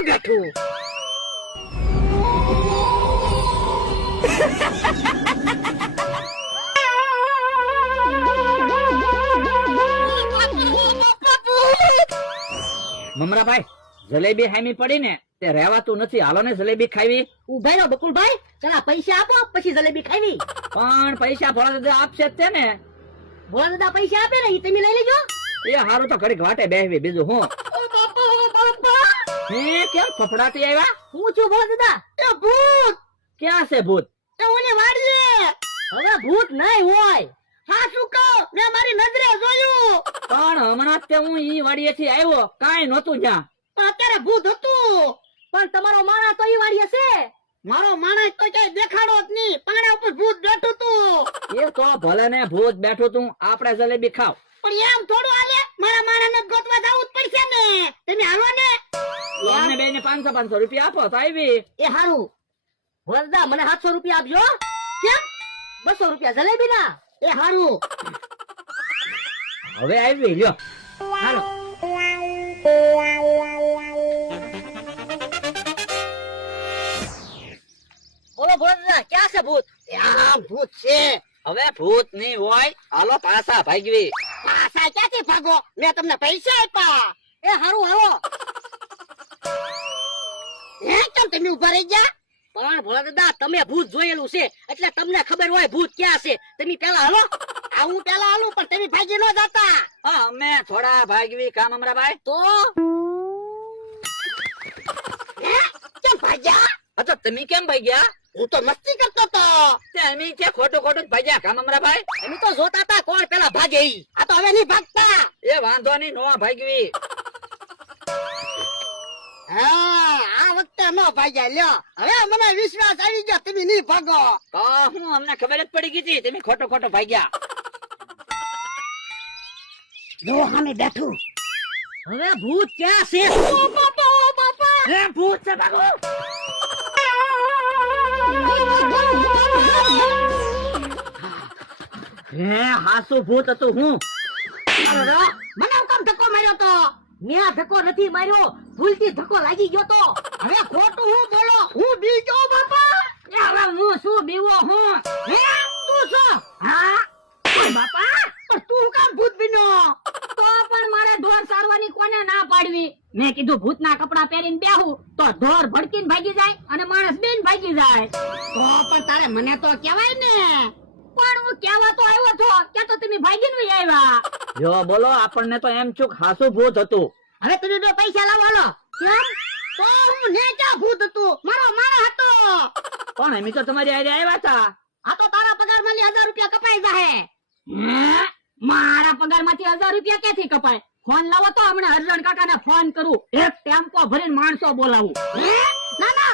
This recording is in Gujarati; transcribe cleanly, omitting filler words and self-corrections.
હું બેઠું. મમરાભાઈ જલેબી હામી પડી ને તે રહેવાતું નથી. હાલો ને જલેબી ખાવી. ઉભા રહો બકુલભાઈ, ચલા પૈસા આપો પછી જલેબી ખાવી. પણ પૈસા ભોળા દાદા આપશે જ છે ને. ભોળા દાદા પૈસા આપે ને ઈ તમે લઈ લેજો. એ હારું તો ઘડીક વાટે બેહવી, બીજું હું. હે કેમ ફફડાતી આવ્યા? હું છું ભોળા દાદા. એ ભૂત. ક્યાં છે ભૂત? એ ઓને વાડીએ. હવે ભૂત નહીં હોય. હા શું કહું, મેં મારી નજરે જોયું. પણ હમણાં તે હું ઈ વાડીએથી આવ્યો, કાંઈ નહોતું જ્યાં. પણ અત્યારે ભૂત હતું. પણ તમારો માણસ તો ઈ વાડીએ છે. મારો માણસ તો કઈ દેખાડો જ નહીં. પાણા ઉપર ભૂત બેઠું તું. એ તો ભલે ને ભૂત બેઠું તું, આપણે જલેબી ખાવ. પણ એમ થોડું હાલે, મારા માણસને ગોતવા જવું જ પડશે ને. તમે હાલો ને. અમને બેને 500 રૂપિયા આપો તો આવી. એ હારું વરદા, મને 700 રૂપિયા આપજો. કેમ? 200 રૂપિયા જલેબી ના. એ હારું હવે આવી લ્યો. હાલો. બોલો ભોળા ક્યાં છે ભૂત? ત્યાં ભૂત છે. હવે ભૂત નહીં હોય, હાલો પાછા ભાગવી. પાછા ક્યાંથી ભાગો? મેં તમને પૈસા આપ્યા. એ હારું હાલો. હે કેમ તમે ઉભા રહી ગયા? પણ ભોળા દાદા તમે ભૂત જોયેલું છે એટલે તમને ખબર હોય ભૂત ક્યાં છે. તમે પેલા હાલો. આ હું પેલા હાલું પણ તમે ભાગી ન જતા. હા અમે થોડા ભાગવી કામ અમરાભાઈ. તો હે કેમ ભાગ્યા? તો તમે કેમ ભાગ્યા? હું તો મસ્તી કરતો તો. તે અમે કે ખોટું ખોટું જ ભાગ્યા કામ અમરાભાઈ. અમે તો જોતા હતા કોણ પેલા ભાગે ઈ. આ તો હવે નહીં ભાગતા. એ વાંધો નહીં, નો ભાગવી. હા આ વખતે ન ભાગ્યા. લ્યો હવે મને વિશ્વાસ આવી ગયો તમે નહીં ભાગો. તો હું અમને ખબર જ પડી ગઈ હતી તમે ખોટો ખોટો ભાગ્યા. જો સામે બેઠું. હવે ભૂત ક્યાં છે? હે ભૂત છે ભાગો. હે હાસુ ભૂત હતું હું. અરે મને કેમ ધક્કો માર્યો તો? મેં ધક્કો નથી માર્યો, ભૂલથી ધક્કો લાગી ગયો તો. હવે ખોટું હું બોલો? હું બી ગયો બાપા. એ હવે હું શું બીવો હું? હે તું શું? હા ઓય બાપા, પણ તું કામ ભૂત બન્યો? તો પણ મારે ઢોર સારવાની કોને ના પાડવી? મેં કીધું ભૂતના કપડા પહેરીને બેહું તો ઢોર ભડકીને ભાગી જાય અને માણસ બેન ભાગી જાય. તો પણ તારે મને તો કહેવાય ને. પણ હું કેવા તો આવ્યો છો કે તો તમે ભાગીને વહી આવ્યા. જો બોલો, આપણને તો એમ ચૂક હાસુ ભૂત હતું. હવે તમે બે પૈસા લાવો હાલો. કેમ? તો હું ને ક્યાં ભૂત હતું? મારો માણસ હતો. પણ અમે તો તમારી હારે આવ્યા હતા. આ તો તારા પગાર માંથી 1000 રૂપિયા કપાઈ જાહે. હે? મારા પગાર માંથી 1000 રૂપિયા ક્યાંથી કપાય? ફોન લાવો તો હમણાં હરજણ કાકાને ફોન કરું, એક ટેમ્પો ભરીને માણસો બોલાવું. હે? ના ના